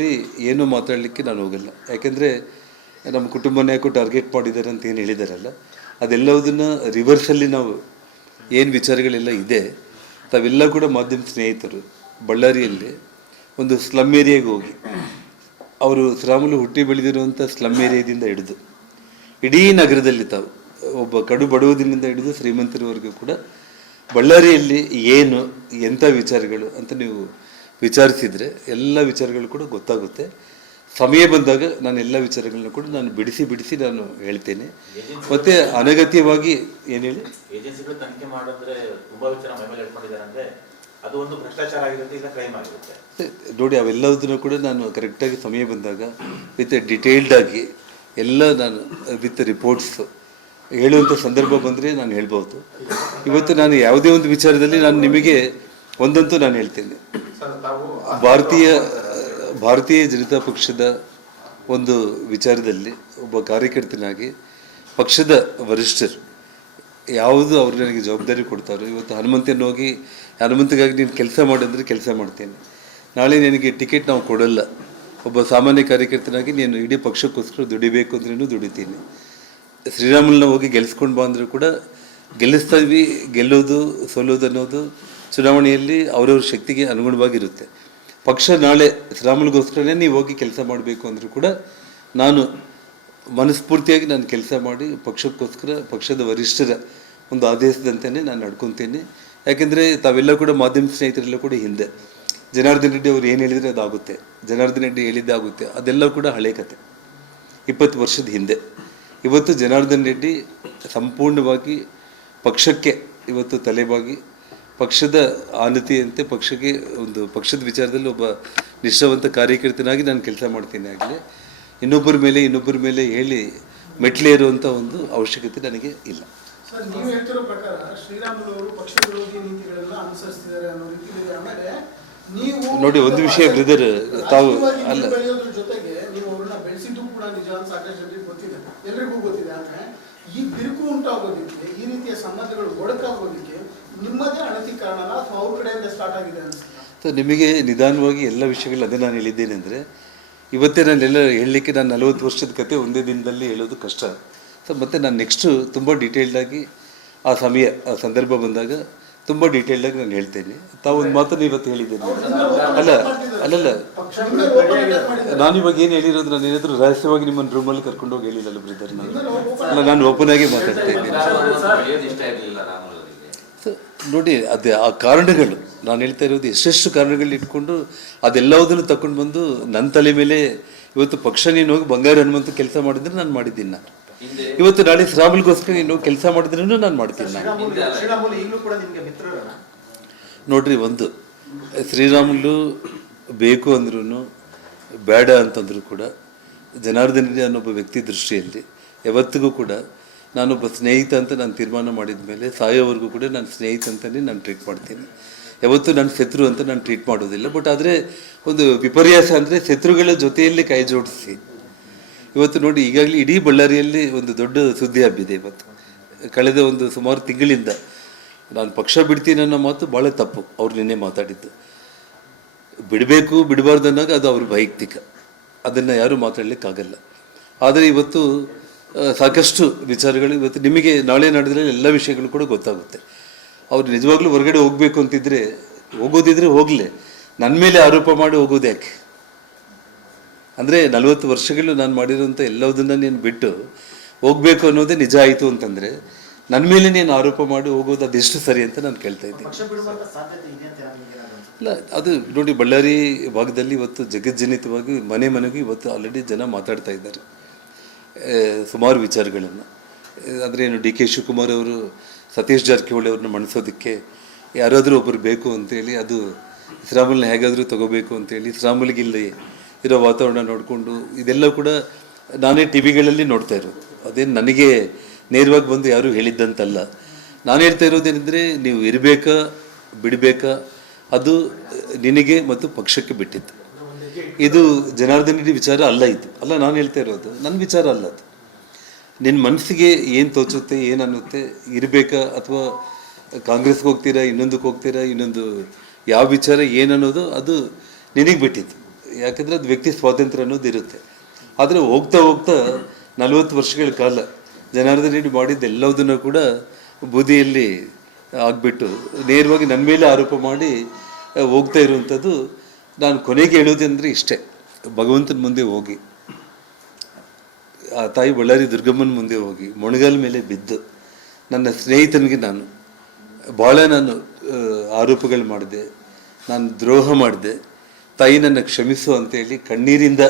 ವಿಚಾರದಲ್ಲಿ ಏನೂ ಮಾತಾಡಲಿಕ್ಕೆ ನಾನು ಹೋಗಲ್ಲ. ಯಾಕೆಂದರೆ ನಮ್ಮ ಕುಟುಂಬನ ಯಾಕೋ ಟಾರ್ಗೆಟ್ ಮಾಡಿದ್ದಾರೆ ಅಂತ ಏನು ಹೇಳಿದಾರಲ್ಲ, ಅದೆಲ್ಲವುದನ್ನು ರಿವರ್ಸಲ್ಲಿ ನಾವು ಏನು ವಿಚಾರಗಳೆಲ್ಲ ಇದೆ ತಾವೆಲ್ಲ ಕೂಡ ಮಾಧ್ಯಮ ಸ್ನೇಹಿತರು ಬಳ್ಳಾರಿಯಲ್ಲಿ ಒಂದು ಸ್ಲಮ್ ಏರಿಯಾಗೆ ಹೋಗಿ ಅವರು ಶ್ರೀರಾಮುಲು ಹುಟ್ಟಿ ಬೆಳೆದಿರುವಂಥ ಸ್ಲಮ್ ಏರಿಯಾದಿಂದ ಹಿಡಿದು ಇಡೀ ನಗರದಲ್ಲಿ ತಾವು ಒಬ್ಬ ಕಡು ಬಡವದಿಂದ ಹಿಡಿದು ಶ್ರೀಮಂತರವರೆಗೂ ಕೂಡ ಬಳ್ಳಾರಿಯಲ್ಲಿ ಏನು ಎಂಥ ವಿಚಾರಗಳು ಅಂತ ನೀವು ವಿಚಾರಿಸಿದರೆ ಎಲ್ಲ ವಿಚಾರಗಳು ಕೂಡ ಗೊತ್ತಾಗುತ್ತೆ. ಸಮಯ ಬಂದಾಗ ನಾನು ಎಲ್ಲ ವಿಚಾರಗಳನ್ನ ಕೂಡ ನಾನು ಬಿಡಿಸಿ ನಾನು ಹೇಳ್ತೇನೆ. ಮತ್ತು ಅನಗತ್ಯವಾಗಿ ಏನು ಹೇಳಿ ಏಜೆನ್ಸಿಗಳು ತನಿಖೆ ಮಾಡಿದ್ರೆ ತುಂಬಾ ವಿಚಾರ ಮೇಲೆ ಇಟ್ಕೊಂಡಿದ್ದಾರೆ ಅಂದರೆ ಅದು ಒಂದು ಭ್ರಷ್ಟಾಚಾರ ಆಗಿರುತ್ತೆ, ಇಲ್ಲ ಕ್ರೈಮ್ ಆಗಿರುತ್ತೆ. ನೋಡಿ, ಅವೆಲ್ಲದನ್ನು ಕೂಡ ನಾನು ಕರೆಕ್ಟಾಗಿ ಸಮಯ ಬಂದಾಗ ವಿತ್ ಡಿಟೇಲ್ಡ್ ಆಗಿ ಎಲ್ಲ ನಾನು ವಿತ್ ರಿಪೋರ್ಟ್ಸ್ ಹೇಳುವಂಥ ಸಂದರ್ಭ ಬಂದರೆ ನಾನು ಹೇಳ್ಬೋದು. ಇವತ್ತು ನಾನು ಯಾವುದೇ ಒಂದು ವಿಚಾರದಲ್ಲಿ ನಾನು ನಿಮಗೆ ಒಂದಂತೂ ನಾನು ಹೇಳ್ತೇನೆ, ಭಾರತೀಯ ಜನತಾ ಪಕ್ಷದ ಒಂದು ವಿಚಾರದಲ್ಲಿ ಒಬ್ಬ ಕಾರ್ಯಕರ್ತನಾಗಿ ಪಕ್ಷದ ವರಿಷ್ಠರು ಯಾವುದು ಅವರು ನನಗೆ ಜವಾಬ್ದಾರಿ ಕೊಡ್ತಾರೋ, ಇವತ್ತು ಹನುಮಂತಿಗಾಗಿ ನೀನು ಕೆಲಸ ಮಾಡಿದ್ರೆ ಕೆಲಸ ಮಾಡ್ತೇನೆ. ನಾಳೆ ನಿನಗೆ ಟಿಕೆಟ್ ನಾವು ಕೊಡಲ್ಲ, ಒಬ್ಬ ಸಾಮಾನ್ಯ ಕಾರ್ಯಕರ್ತನಾಗಿ ನೀನು ಇಡೀ ಪಕ್ಷಕ್ಕೋಸ್ಕರ ದುಡಿಬೇಕು ಅಂದ್ರೂ ದುಡಿತೀನಿ. ಶ್ರೀರಾಮುಲನ್ನ ಹೋಗಿ ಗೆಲ್ಲಿಸ್ಕೊಂಡು ಬಾ ಅಂದರೂ ಕೂಡ ಗೆಲ್ಲಿಸ್ತಾ ಇದ್ವಿ. ಗೆಲ್ಲೋದು ಸೋಲೋದು ಅನ್ನೋದು ಚುನಾವಣೆಯಲ್ಲಿ ಅವರವ್ರ ಶಕ್ತಿಗೆ ಅನುಗುಣವಾಗಿರುತ್ತೆ. ಪಕ್ಷ ನಾಳೆ ಶ್ರೀರಾಮುಲಗೋಸ್ಕರನೇ ನೀವು ಹೋಗಿ ಕೆಲಸ ಮಾಡಬೇಕು ಅಂದರೂ ಕೂಡ ನಾನು ಮನಸ್ಫೂರ್ತಿಯಾಗಿ ನಾನು ಕೆಲಸ ಮಾಡಿ ಪಕ್ಷಕ್ಕೋಸ್ಕರ ಪಕ್ಷದ ವರಿಷ್ಠರ ಒಂದು ಆದೇಶದಂತೆಯೇ ನಾನು ನಡ್ಕೊತೀನಿ. ಯಾಕೆಂದರೆ ತಾವೆಲ್ಲ ಕೂಡ ಮಾಧ್ಯಮ ಸ್ನೇಹಿತರೆಲ್ಲ ಕೂಡ ಹಿಂದೆ ಜನಾರ್ದನ್ ರೆಡ್ಡಿ ಅವರು ಏನು ಹೇಳಿದರೆ ಅದಾಗುತ್ತೆ, ಜನಾರ್ದನ್ ರೆಡ್ಡಿ ಹೇಳಿದ್ದಾಗುತ್ತೆ, ಅದೆಲ್ಲ ಕೂಡ ಹಳೆ ಕತೆ, 20 ವರ್ಷದ ಹಿಂದೆ. ಇವತ್ತು ಜನಾರ್ದನ್ ರೆಡ್ಡಿ ಸಂಪೂರ್ಣವಾಗಿ ಪಕ್ಷಕ್ಕೆ ಇವತ್ತು ತಲೆಬಾಗಿ ಪಕ್ಷದ ಆನತಿಯಂತೆ ಪಕ್ಷಕ್ಕೆ ಒಂದು ಪಕ್ಷದ ವಿಚಾರದಲ್ಲಿ ಒಬ್ಬ ನಿಷ್ಠಾವಂತ ಕಾರ್ಯಕರ್ತನಾಗಿ ನಾನು ಕೆಲಸ ಮಾಡ್ತೀನಿ. ಆಗಲಿ ಇನ್ನೊಬ್ಬರ ಮೇಲೆ ಹೇಳಿ ಮೆಟ್ಲೇರುವಂಥ ಒಂದು ಅವಶ್ಯಕತೆ ನನಗೆ ಇಲ್ಲ. ಸರ್, ನೀವು ಹೇಳ್ತಿರೋ ಪ್ರಕಾರ ಶ್ರೀರಾಮುಲು ಅವರು ಪಕ್ಷ ವಿರೋಧಿ ನೀತಿಗಳೆಲ್ಲ ಅನುಸರಿಸ್ತಿದ್ದಾರೆ ಅನ್ನೋ ರೀತಿಯಲ್ಲಿ. ಆಮೇಲೆ ನೀವು ನೋಡಿ, ಒಂದು ವಿಷಯ ಬ್ರದರ್, ತಾವು ಅಲ್ಲ ಬೆಳೆಯೋದ್ರ ಜೊತೆಗೆ ನೀವು ಅವ್ರನ್ನ ಬೆಳೆಸಿದ್ದು ಕೂಡ ನಿಜ ಅಂತ ಸಾಕಷ್ಟು ಜನರಿಗೆ ಗೊತ್ತಿದೆ, ಎಲ್ರಿಗೂ ಗೊತ್ತಿದೆ. ಆದರೆ ಈ ಬಿರುಕು ಉಂಟಾಗೋದಕ್ಕೆ, ಈ ರೀತಿಯ ಸಂಬಂಧಗಳು ಒಡಕಾಗೋದಕ್ಕೆ ನಿಮ್ಮದೇ ಅನತಿಕರಣನ ಅಥವಾ ಅವ್ರ ಕಡೆಯಿಂದ ಸ್ಟಾರ್ಟ್ ಆಗಿದೆ ಅನಿಸುತ್ತೆ? ನಿಮಗೆ ನಿಧಾನವಾಗಿ ಎಲ್ಲ ವಿಷಯಗಳು ಅದೇ ನಾನು ಹೇಳಿದ್ದೇನೆ. ಅಂದರೆ ಇವತ್ತೇ ನಾನೆಲ್ಲ ಹೇಳಲಿಕ್ಕೆ ನಾನು 40 ವರ್ಷದ ಕತೆ ಒಂದೇ ದಿನದಲ್ಲಿ ಹೇಳೋದು ಕಷ್ಟ. ಸೊ ಮತ್ತು ನಾನು ನೆಕ್ಸ್ಟು ತುಂಬ ಡೀಟೇಲ್ಡಾಗಿ ಆ ಸಮಯ ಆ ಸಂದರ್ಭ ಬಂದಾಗ ತುಂಬ ಡೀಟೇಲ್ಡಾಗಿ ನಾನು ಹೇಳ್ತೇನೆ. ತಾವು ಒಂದು ಮಾತನ್ನು ಇವತ್ತು ಹೇಳಿದ್ದೇನೆ. ಅಲ್ಲಲ್ಲ ನಾನಿವಾಗ ಏನು ಹೇಳಿರೋದು, ನಾನು ಏನಾದರೂ ರಹಸ್ಯವಾಗಿ ನಿಮ್ಮನ್ನು ರೂಮಲ್ಲಿ ಕರ್ಕೊಂಡೋಗಿ ಹೇಳಿಲ್ಲಲ್ಲ ಬ್ರದರ್. ನಾನು ಓಪನ್ ಆಗಿ ಮಾತಾಡ್ತಾ ಇದ್ದೀನಿ. ನೋಡಿ, ಅದೇ ಆ ಕಾರಣಗಳು ನಾನು ಹೇಳ್ತಾ ಇರೋದು, ಎಷ್ಟೆಷ್ಟು ಕಾರಣಗಳು ಇಟ್ಕೊಂಡು ಅದೆಲ್ಲದನ್ನು ತಗೊಂಡು ಬಂದು ನನ್ನ ತಲೆ ಮೇಲೆ ಇವತ್ತು ಪಕ್ಷ ನೀನು ಹೋಗಿ ಬಂಗಾರ ಹನುಮಂತ ಕೆಲಸ ಮಾಡಿದ್ರೆ ನಾನು ಮಾಡಿದ್ದೀನಿ. ನಾನು ಇವತ್ತು ನಾಳೆ ಶ್ರೀರಾಮುಲಗೋಸ್ಕರ ನೀನು ಕೆಲಸ ಮಾಡಿದ್ರೂ ನಾನು ಮಾಡ್ತೀನಿ. ನೋಡ್ರಿ, ಒಂದು ಶ್ರೀರಾಮುಲು ಬೇಕು ಅಂದ್ರೂ ಬೇಡ ಅಂತಂದ್ರೂ ಕೂಡ ಜನಾರ್ದನ್ ರೆಡ್ಡಿ ಅನ್ನೊಬ್ಬ ವ್ಯಕ್ತಿ ದೃಷ್ಟಿಯಲ್ಲಿ ಯಾವತ್ತಿಗೂ ಕೂಡ ನಾನೊಬ್ಬ ಸ್ನೇಹಿತ ಅಂತ ನಾನು ತೀರ್ಮಾನ ಮಾಡಿದ ಮೇಲೆ ಸಾಯೋವರೆಗೂ ಕೂಡ ನಾನು ಸ್ನೇಹಿತ ಅಂತಲೇ ನಾನು ಟ್ರೀಟ್ ಮಾಡ್ತೀನಿ. ಯಾವತ್ತೂ ನಾನು ಶತ್ರು ಅಂತ ನಾನು ಟ್ರೀಟ್ ಮಾಡೋದಿಲ್ಲ. ಬಟ್ ಆದರೆ ಒಂದು ವಿಪರ್ಯಾಸ ಅಂದರೆ ಶತ್ರುಗಳ ಜೊತೆಯಲ್ಲಿ ಕೈ ಜೋಡಿಸಿ ಇವತ್ತು ನೋಡಿ, ಈಗಾಗಲೇ ಇಡೀ ಬಳ್ಳಾರಿಯಲ್ಲಿ ಒಂದು ದೊಡ್ಡ ಸುದ್ದಿ ಹಬ್ಬಿದೆ. ಇವತ್ತು ಕಳೆದ ಒಂದು ಸುಮಾರು ತಿಂಗಳಿಂದ ನಾನು ಪಕ್ಷ ಬಿಡ್ತೀನಿ ಅನ್ನೋ ಮಾತು ಭಾಳ ತಪ್ಪು. ಅವ್ರು ನಿನ್ನೆ ಮಾತಾಡಿದ್ದು ಬಿಡಬೇಕು ಬಿಡಬಾರ್ದು ಅನ್ನೋದು ಅದು ಅವ್ರ ವೈಯಕ್ತಿಕ, ಅದನ್ನು ಯಾರೂ ಮಾತಾಡಲಿಕ್ಕಾಗಲ್ಲ. ಆದರೆ ಇವತ್ತು ಸಾಕಷ್ಟು ವಿಚಾರಗಳು ಇವತ್ತು ನಿಮಗೆ ನಾಳೆ ನಡೆದ್ರಲ್ಲಿ ಎಲ್ಲ ವಿಷಯಗಳು ಕೂಡ ಗೊತ್ತಾಗುತ್ತೆ. ಅವ್ರು ನಿಜವಾಗ್ಲೂ ಹೊರಗಡೆ ಹೋಗಬೇಕು ಅಂತಿದ್ರೆ ಹೋಗೋದಿದ್ರೆ ಹೋಗಲಿ, ನನ್ನ ಮೇಲೆ ಆರೋಪ ಮಾಡಿ ಹೋಗೋದು ಯಾಕೆ? ಅಂದರೆ 40 ವರ್ಷಗಳು ನಾನು ಮಾಡಿರೋಂಥ ಎಲ್ಲದನ್ನು ನೀನು ಬಿಟ್ಟು ಹೋಗಬೇಕು ಅನ್ನೋದೇ ನಿಜ ಆಯಿತು ಅಂತಂದರೆ ನನ್ನ ಮೇಲೆ ನೀನು ಆರೋಪ ಮಾಡಿ ಹೋಗೋದು ಅದೆಷ್ಟು ಸರಿ ಅಂತ ನಾನು ಕೇಳ್ತಾ ಇದ್ದೀನಿ. ಇಲ್ಲ, ಅದು ನೋಡಿ, ಬಳ್ಳಾರಿ ಭಾಗದಲ್ಲಿ ಇವತ್ತು ಜಗಜ್ಜನಿತವಾಗಿ ಮನೆಗೂ ಇವತ್ತು ಆಲ್ರೆಡಿ ಜನ ಮಾತಾಡ್ತಾ ಇದ್ದಾರೆ ಸುಮಾರು ವಿಚಾರಗಳನ್ನು. ಅಂದರೆ ಏನು ಡಿ ಕೆ ಶಿವಕುಮಾರ್ ಅವರು ಸತೀಶ್ ಜಾರಕಿಹೊಳಿ ಅವ್ರನ್ನ ಮಣಿಸೋದಕ್ಕೆ ಯಾರಾದರೂ ಒಬ್ಬರು ಬೇಕು ಅಂತೇಳಿ, ಅದು ಶ್ರೀರಾಮುಲನ್ನ ಹೇಗಾದರೂ ತಗೋಬೇಕು ಅಂತೇಳಿ ಶ್ರೀರಾಮುಲಿಗೆ ಇಲ್ಲಿ ಇರೋ ವಾತಾವರಣ ನೋಡಿಕೊಂಡು ಇದೆಲ್ಲ ಕೂಡ ನಾನೇ ಟಿ ವಿಗಳಲ್ಲಿ ನೋಡ್ತಾ ಇರೋದು. ಅದೇನು ನನಗೆ ನೇರವಾಗಿ ಬಂದು ಯಾರೂ ಹೇಳಿದ್ದಂತಲ್ಲ. ನಾನು ಹೇಳ್ತಾ ಇರೋದೇನೆಂದರೆ, ನೀವು ಇರಬೇಕಾ ಬಿಡಬೇಕಾ ಅದು ನಿನಗೆ ಮತ್ತು ಪಕ್ಷಕ್ಕೆ ಬಿಟ್ಟಿದ್ದು. ಇದು ಜನಾರ್ದನ್ ರೆಡ್ಡಿ ವಿಚಾರ ಅಲ್ಲ. ಇದು ಅಲ್ಲ, ನಾನು ಹೇಳ್ತಾ ಇರೋದು ನನ್ನ ವಿಚಾರ ಅಲ್ಲ. ಅದು ನಿನ್ನ ಮನಸ್ಸಿಗೆ ಏನು ತೋಚುತ್ತೆ, ಏನು ಅನ್ನುತ್ತೆ, ಇರಬೇಕಾ ಅಥವಾ ಕಾಂಗ್ರೆಸ್ಗೆ ಹೋಗ್ತೀರಾ, ಇನ್ನೊಂದಕ್ಕೆ ಹೋಗ್ತೀರಾ, ಇನ್ನೊಂದು ಯಾವ ವಿಚಾರ ಏನು ಅನ್ನೋದು ಅದು ನಿನಗೆ ಬಿಟ್ಟಿದ್ದು. ಯಾಕಂದರೆ ಅದು ವ್ಯಕ್ತಿ ಸ್ವಾತಂತ್ರ್ಯ ಅನ್ನೋದು ಇರುತ್ತೆ. ಆದರೆ ಹೋಗ್ತಾ ಹೋಗ್ತಾ 40 ವರ್ಷಗಳ ಕಾಲ ಜನಾರ್ದನ್ ರೆಡ್ಡಿ ಮಾಡಿದ್ದು ಎಲ್ಲದನ್ನು ಕೂಡ ಬೂದಿಯಲ್ಲಿ ಆಗಿಬಿಟ್ಟು ನೇರವಾಗಿ ನನ್ನ ಮೇಲೆ ಆರೋಪ ಮಾಡಿ ಹೋಗ್ತಾ ಇರುವಂಥದ್ದು. ನಾನು ಕೊನೆಗೆ ಹೇಳೋದಂದರೆ ಇಷ್ಟೇ, ಭಗವಂತನ ಮುಂದೆ ಹೋಗಿ, ಆ ತಾಯಿ ಬಳ್ಳಾರಿ ದುರ್ಗಮ್ಮನ ಮುಂದೆ ಹೋಗಿ ಮೊಣಗಾಲ ಮೇಲೆ ಬಿದ್ದು ನನ್ನ ಸ್ನೇಹಿತನಿಗೆ ನಾನು ಆರೋಪಗಳು ಮಾಡಿದೆ, ನಾನು ದ್ರೋಹ ಮಾಡಿದೆ, ತಾಯಿ ನನ್ನ ಕ್ಷಮಿಸು ಅಂತೇಳಿ ಕಣ್ಣೀರಿಂದ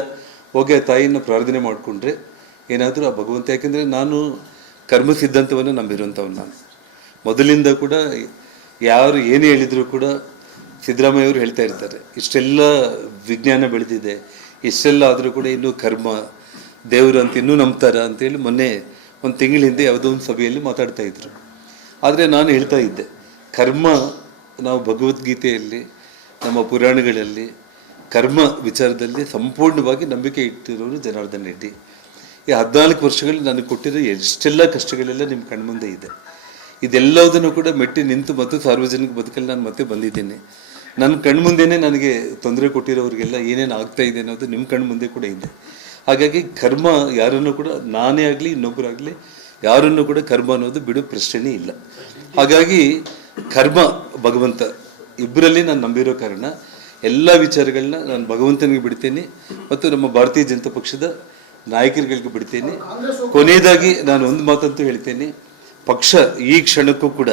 ಹೋಗಿ ಆ ತಾಯಿಯನ್ನು ಪ್ರಾರ್ಥನೆ ಮಾಡಿಕೊಂಡ್ರೆ ಏನಾದರೂ ಆ ಭಗವಂತ, ಯಾಕೆಂದರೆ ನಾನು ಕರ್ಮ ಸಿದ್ಧಾಂತವನ್ನು ನಂಬಿರುವಂಥವ್ನು. ನಾನು ಮೊದಲಿಂದ ಕೂಡ ಯಾರು ಏನೇ ಹೇಳಿದರೂ ಕೂಡ ಸಿದ್ದರಾಮಯ್ಯವರು ಹೇಳ್ತಾ ಇರ್ತಾರೆ, ಇಷ್ಟೆಲ್ಲ ವಿಜ್ಞಾನ ಬೆಳೆದಿದೆ, ಇಷ್ಟೆಲ್ಲ ಆದರೂ ಕೂಡ ಇನ್ನೂ ಕರ್ಮ ದೇವರು ಅಂತ ಇನ್ನೂ ನಂಬ್ತಾರ ಅಂತೇಳಿ ಮೊನ್ನೆ ಒಂದು ತಿಂಗಳ ಹಿಂದೆ ಯಾವುದೋ ಒಂದು ಸಭೆಯಲ್ಲಿ ಮಾತಾಡ್ತಾ ಇದ್ರು. ಆದರೆ ನಾನು ಹೇಳ್ತಾ ಇದ್ದೆ, ಕರ್ಮ ನಾವು ಭಗವದ್ಗೀತೆಯಲ್ಲಿ ನಮ್ಮ ಪುರಾಣಗಳಲ್ಲಿ ಕರ್ಮ ವಿಚಾರದಲ್ಲಿ ಸಂಪೂರ್ಣವಾಗಿ ನಂಬಿಕೆ ಇಟ್ಟಿರೋರು ಜನಾರ್ದನ್ ರೆಡ್ಡಿ. ಈ 14 ವರ್ಷಗಳು ನನಗೆ ಕೊಟ್ಟಿರೋ ಎಷ್ಟೆಲ್ಲ ಕಷ್ಟಗಳೆಲ್ಲ ನಿಮ್ಮ ಕಣ್ಮುಂದೆ ಇದೆ. ಇದೆಲ್ಲದನ್ನು ಕೂಡ ಮೆಟ್ಟಿ ನಿಂತು ಮತ್ತು ಸಾರ್ವಜನಿಕ ಬದುಕಲ್ಲಿ ನಾನು ಮತ್ತೆ ಬಂದಿದ್ದೀನಿ. ನನ್ನ ಕಣ್ಮುಂದೆನೇ ನನಗೆ ತೊಂದರೆ ಕೊಟ್ಟಿರೋರಿಗೆಲ್ಲ ಏನೇನು ಆಗ್ತಾ ಇದೆ ಅನ್ನೋದು ನಿಮ್ಮ ಕಣ್ಮುಂದೆ ಕೂಡ ಇದೆ. ಹಾಗಾಗಿ ಕರ್ಮ ಯಾರನ್ನು ಕೂಡ, ನಾನೇ ಆಗಲಿ ಇನ್ನೊಬ್ಬರಾಗಲಿ ಯಾರನ್ನು ಕೂಡ ಕರ್ಮ ಅನ್ನೋದು ಬಿಡೋ ಪ್ರಶ್ನೆನೇ ಇಲ್ಲ. ಹಾಗಾಗಿ ಕರ್ಮ ಭಗವಂತ ಇಬ್ಬರಲ್ಲಿ ನಾನು ನಂಬಿರೋ ಕಾರಣ ಎಲ್ಲ ವಿಚಾರಗಳನ್ನ ನಾನು ಭಗವಂತನಿಗೆ ಬಿಡ್ತೇನೆ ಮತ್ತು ನಮ್ಮ ಭಾರತೀಯ ಜನತಾ ಪಕ್ಷದ ನಾಯಕರುಗಳಿಗೆ ಬಿಡ್ತೇನೆ. ಕೊನೆಯದಾಗಿ ನಾನು ಒಂದು ಮಾತಂತೂ ಹೇಳ್ತೇನೆ, ಪಕ್ಷ ಈ ಕ್ಷಣಕ್ಕೂ ಕೂಡ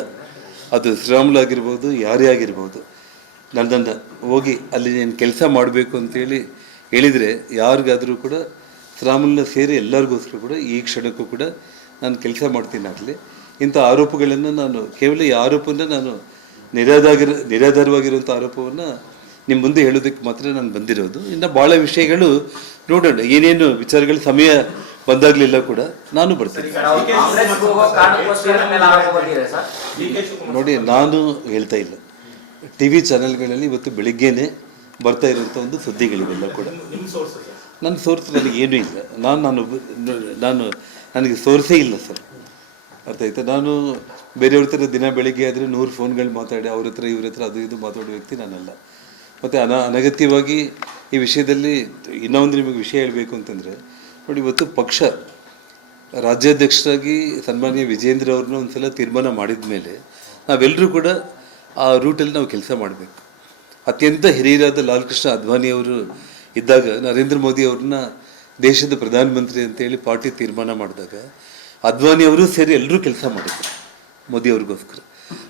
ಅದು ಶ್ರೀರಾಮುಲು ಆಗಿರ್ಬೋದು, ಯಾರೇ ಆಗಿರ್ಬೋದು, ನನ್ನನ್ನು ಹೋಗಿ ಅಲ್ಲಿ నేను ಕೆಲಸ ಮಾಡಬೇಕು ಅಂತೇಳಿ ಹೇಳಿದರೆ ಯಾರಿಗಾದರೂ ಕೂಡ ಶ್ರೀರಾಮುಲನ್ನ ಸೇರಿ ಎಲ್ಲರಿಗೋಸ್ಕರ ಕೂಡ ಈ ಕ್ಷಣಕ್ಕೂ ಕೂಡ ನಾನು ಕೆಲಸ ಮಾಡ್ತೀನಾಗಲಿ. ಇಂಥ ಆರೋಪಗಳನ್ನು ನಾನು ಕೇವಲ ಈ ಆರೋಪವನ್ನು ನಾನು ನಿರಾಧಾರವಾಗಿರುವಂಥ ಆರೋಪವನ್ನು ನಿಮ್ಮ ಮುಂದೆ ಹೇಳೋದಕ್ಕೆ ಮಾತ್ರ ನಾನು ಬಂದಿರೋದು. ಇನ್ನು ಭಾಳ ವಿಷಯಗಳು ನೋಡೋಣ, ಏನೇನು ವಿಚಾರಗಳು ಸಮಯ ಬಂದಾಗಲೆಲ್ಲ ಕೂಡ ನಾನು ಬರ್ತೀನಿ. ನೋಡಿ, ನಾನು ಹೇಳ್ತಾ ಇಲ್ಲ, ಟಿ ವಿ ಚಾನೆಲ್ಗಳಲ್ಲಿ ಇವತ್ತು ಬೆಳಿಗ್ಗೆನೇ ಬರ್ತಾ ಇರುವಂಥ ಒಂದು ಸುದ್ದಿಗಳಿವೆಲ್ಲ ಕೂಡ ನನ್ನ ಸೋರ್ಸ್ ನನಗೇನೂ ಇಲ್ಲ. ನನಗೆ ಸೋರ್ಸೇ ಇಲ್ಲ ಸರ್, ಅರ್ಥ ಆಯ್ತಾ? ನಾನು ಬೇರೆಯವ್ರ ಹತ್ರ ದಿನ ಬೆಳಿಗ್ಗೆ ಆದರೆ 100 ಫೋನ್ಗಳು ಮಾತಾಡಿ ಅವ್ರ ಹತ್ರ ಇವ್ರ ಹತ್ರ ಅದು ಇದು ಮಾತಾಡೋ ವ್ಯಕ್ತಿ ನಾನಲ್ಲ. ಮತ್ತು ಅನಗತ್ಯವಾಗಿ ಈ ವಿಷಯದಲ್ಲಿ ಇನ್ನೊಂದು ನಿಮಗೆ ವಿಷಯ ಹೇಳಬೇಕು ಅಂತಂದರೆ, ನೋಡಿ, ಇವತ್ತು ಪಕ್ಷ ರಾಜ್ಯಾಧ್ಯಕ್ಷರಾಗಿ ಸನ್ಮಾನ್ಯ ವಿಜೇಂದ್ರ ಅವ್ರನ್ನ ಒಂದು ಸಲ ತೀರ್ಮಾನ ಮಾಡಿದ ಮೇಲೆ ನಾವೆಲ್ಲರೂ ಕೂಡ ಆ ರೂಟಲ್ಲಿ ನಾವು ಕೆಲಸ ಮಾಡಬೇಕು. ಅತ್ಯಂತ ಹಿರಿಯರಾದ ಲಾಲ್ ಕೃಷ್ಣ ಅದ್ವಾನಿಯವರು ಇದ್ದಾಗ ನರೇಂದ್ರ ಮೋದಿ ಅವ್ರನ್ನ ದೇಶದ ಪ್ರಧಾನಮಂತ್ರಿ ಅಂತೇಳಿ ಪಾರ್ಟಿ ತೀರ್ಮಾನ ಮಾಡಿದಾಗ ಅದ್ವಾನಿ ಅವರು ಸೇರಿ ಎಲ್ಲರೂ ಕೆಲಸ ಮಾಡಿದ್ರು ಮೋದಿ ಅವ್ರಿಗೋಸ್ಕರ.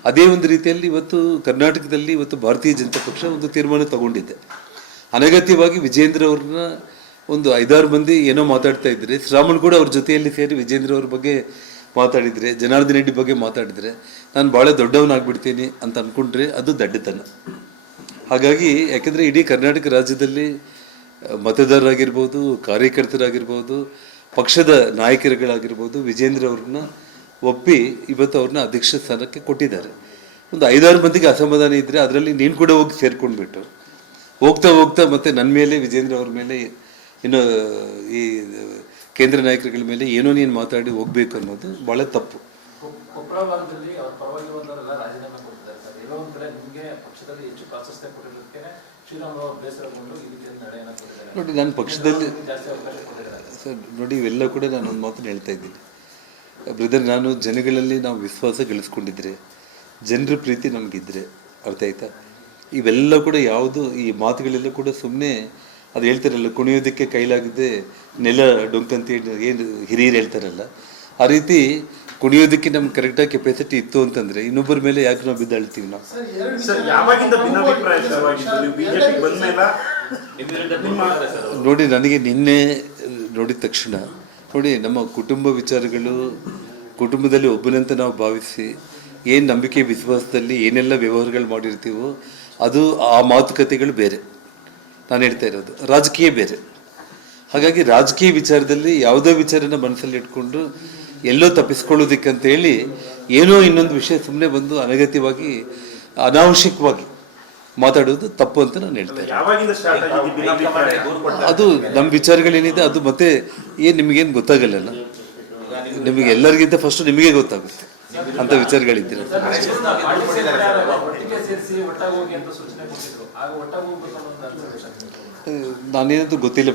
ಅದೇ ಒಂದು ರೀತಿಯಲ್ಲಿ ಇವತ್ತು ಕರ್ನಾಟಕದಲ್ಲಿ ಇವತ್ತು ಭಾರತೀಯ ಜನತಾ ಪಕ್ಷ ಒಂದು ತೀರ್ಮಾನ ತಗೊಂಡಿದೆ. ಅನಗತ್ಯವಾಗಿ ವಿಜೇಂದ್ರ ಅವ್ರನ್ನ ಒಂದು 5-6 ಮಂದಿ ಏನೋ ಮಾತಾಡ್ತಾ ಇದ್ರೆ, ಶ್ರೀರಾಮುಲು ಕೂಡ ಅವ್ರ ಜೊತೆಯಲ್ಲಿ ಸೇರಿ ವಿಜೇಂದ್ರ ಅವ್ರ ಬಗ್ಗೆ ಮಾತಾಡಿದರೆ, ಜನಾರ್ದನ್ ರೆಡ್ಡಿ ಬಗ್ಗೆ ಮಾತಾಡಿದರೆ ನಾನು ಭಾಳ ದೊಡ್ಡವನಾಗ್ಬಿಡ್ತೀನಿ ಅಂತ ಅಂದ್ಕೊಂಡ್ರೆ ಅದು ದಡ್ಡತನ. ಹಾಗಾಗಿ ಯಾಕೆಂದರೆ ಇಡೀ ಕರ್ನಾಟಕ ರಾಜ್ಯದಲ್ಲಿ ಮತದಾರರಾಗಿರ್ಬೋದು, ಕಾರ್ಯಕರ್ತರಾಗಿರ್ಬೋದು, ಪಕ್ಷದ ನಾಯಕರುಗಳಾಗಿರ್ಬೋದು ವಿಜೇಂದ್ರ ಅವ್ರನ್ನ ಒಪ್ಪಿ ಇವತ್ತು ಅವ್ರನ್ನ ಅಧ್ಯಕ್ಷ ಸ್ಥಾನಕ್ಕೆ ಕೊಟ್ಟಿದ್ದಾರೆ. ಒಂದು 5-6 ಮಂದಿಗೆ ಅಸಮಾಧಾನ ಇದ್ದರೆ ಅದರಲ್ಲಿ ನೀನು ಕೂಡ ಹೋಗಿ ಸೇರ್ಕೊಂಡ್ಬಿಟ್ಟು ಹೋಗ್ತಾ ಹೋಗ್ತಾ ಮತ್ತೆ ನನ್ನ ಮೇಲೆ, ವಿಜೇಂದ್ರ ಅವ್ರ ಮೇಲೆ, ಇನ್ನು ಈ ಕೇಂದ್ರ ನಾಯಕರುಗಳ ಮೇಲೆ ಏನೋ ನೀನು ಮಾತಾಡಿ ಹೋಗ್ಬೇಕು ಅನ್ನೋದು ಭಾಳ ತಪ್ಪು. ಕೊಪ್ಪಳ ಭಾಗದಲ್ಲಿ ಅವ್ರ ಪರವಾಗಿ ಬಂದವರೆಲ್ಲ ರಾಜೀನಾಮೆ ಕೊಡ್ತಾರೆ ಸರ್. ಎಲ್ಲೋ ಒಂದು ಕಡೆ ನಿಮಗೆ ಪಕ್ಷದಲ್ಲಿ ಹೆಚ್ಚು ಪ್ರಾಶಸ್ತ್ಯ ಕೊಟ್ಟಿರೋದಕ್ಕೆ ಶ್ರೀರಾಮುಲು ಅವರು ಬೇಸರಗೊಂಡು ಈ ರೀತಿಯಲ್ಲಿ ನಡೆಯನ್ನು ಕೊಟ್ಟಿದ್ದಾರೆ. ನೋಡಿ, ನಾನು ಪಕ್ಷದಲ್ಲಿ ಜಾಸ್ತಿ ಅವಕಾಶ ಕೊಟ್ಟಿದ್ದಾರೆ ಸರ್. ನೋಡಿ, ಇವೆಲ್ಲ ಕೂಡ ನಾನು ಒಂದು ಮಾತನ್ನು ಹೇಳ್ತಾ ಇದ್ದೀನಿ ಬ್ರದರ್. ನಾನು ಜನಗಳಲ್ಲಿ ನಾವು ವಿಶ್ವಾಸ ಗಳಿಸ್ಕೊಂಡಿದ್ರೆ, ಜನರ ಪ್ರೀತಿ ನಮಗಿದ್ರೆ, ಅರ್ಥ ಆಯ್ತಾ? ಇವೆಲ್ಲ ಕೂಡ ಯಾವುದು, ಈ ಮಾತುಗಳೆಲ್ಲ ಕೂಡ ಸುಮ್ಮನೆ ಅದು ಹೇಳ್ತಾರಲ್ಲ, ಕುಣಿಯೋದಕ್ಕೆ ಕೈಲಾಗದೆ ನೆಲ ಡೊಂಕಂತೇಳಿ ಏನು ಹಿರಿಯರು ಹೇಳ್ತಾರಲ್ಲ, ಆ ರೀತಿ ಕುಣಿಯೋದಕ್ಕೆ ನಮ್ಗೆ ಕರೆಕ್ಟಾಗಿ ಕೆಪಾಸಿಟಿ ಇತ್ತು ಅಂತಂದರೆ ಇನ್ನೊಬ್ಬರ ಮೇಲೆ ಯಾಕೆ ನಾವು ಬಿದ್ದಾಳ್ತೀವಿ ನಾವು? ನೋಡಿ, ನನಗೆ ನಿನ್ನೆ ನೋಡಿದ ತಕ್ಷಣ ನೋಡಿ, ನಮ್ಮ ಕುಟುಂಬ ವಿಚಾರಗಳು, ಕುಟುಂಬದಲ್ಲಿ ಒಬ್ಬನಂತ ನಾವು ಭಾವಿಸಿ ಏನು ನಂಬಿಕೆ ವಿಶ್ವಾಸದಲ್ಲಿ ಏನೆಲ್ಲ ವ್ಯವಹಾರಗಳು ಮಾಡಿರ್ತೀವೋ ಅದು ಆ ಮಾತುಕತೆಗಳು ಬೇರೆ. ನಾನು ಹೇಳ್ತಾ ಇರೋದು ರಾಜಕೀಯ ಬೇರೆ. ಹಾಗಾಗಿ ರಾಜಕೀಯ ವಿಚಾರದಲ್ಲಿ ಯಾವುದೋ ವಿಚಾರನ ಮನಸ್ಸಲ್ಲಿ ಇಟ್ಕೊಂಡು ಎಲ್ಲೋ ತಪ್ಪಿಸ್ಕೊಳ್ಳೋದಕ್ಕಂತೇಳಿ ಏನೋ ಇನ್ನೊಂದು ವಿಷಯ ಸುಮ್ಮನೆ ಬಂದು ಅನಗತ್ಯವಾಗಿ ಅನಾವಶ್ಯಕವಾಗಿ ಮಾತಾಡೋದು ತಪ್ಪು ಅಂತ ನಾನು ಹೇಳ್ತೇನೆ. ಅದು ನಮ್ಮ ವಿಚಾರಗಳೇನಿದೆ ಅದು ಮತ್ತೆ ಏನು ನಿಮಗೇನು ಗೊತ್ತಾಗಲ್ಲ. ನಿಮಗೆ ಎಲ್ಲರಿಗಿಂತ ಫಸ್ಟ್ ನಿಮಗೆ ಗೊತ್ತಾಗುತ್ತೆ ಅಂತ ವಿಚಾರಗಳಿದ್ದೀರ. ನಾನೇನಂತೂ ಗೊತ್ತಿಲ್ಲ